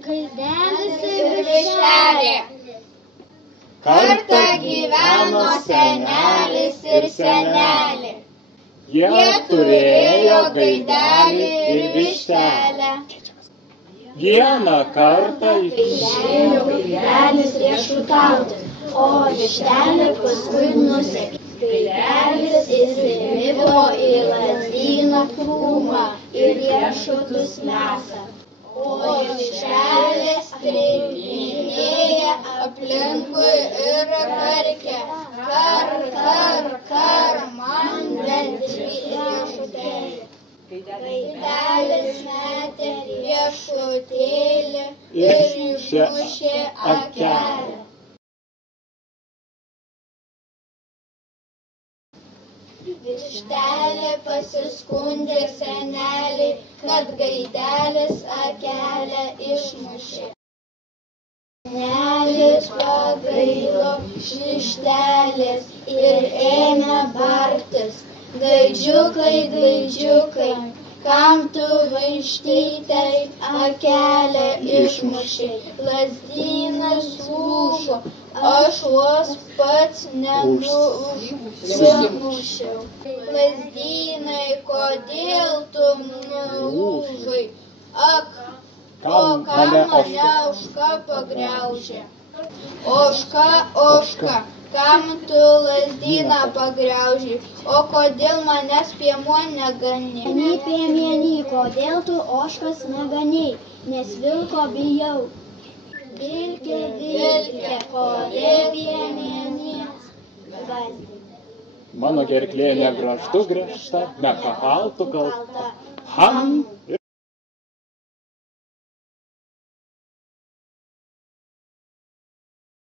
Gaidelis ir vištelė. Kartą gyveno senelis ir senelė. Jie turėjo gaidelį ir vištelę. Vieną kartą Išėjo gaidelis riešutauti, o vištelė paskui nusekė. Gaidelis įsimigo į lazdyno krūmą ir riešutus mesa. O vištelė stringinėja aplinkui ir verkia. Kar, man bent riešutėlį. Gaidelis metė riešutėlį ir išmušė akelę. Vištelė pasiskundė seneliui, kad gaidelis akelę išmušė. Senelis pagailo vištelės ir ėmė bartis. Gaidžiukai, kam tu vištytei akelę išmušei? Lazdynas lūžo, aš vos pats nenumušiau. Lazdynai, kodėl tu nulūžai? Ak, o kam mane ožka pagriaužė? Ožka, kam tu lazdyną pagriaužei? O kodėl manęs piemuo neganė? Piemienį, kodėl tu ožkas neganei, nes vilko bijau. Vilke, kodėl piemienį? mano gerklė ne grąžtu gręžta, ne pahaltu kalta. Ham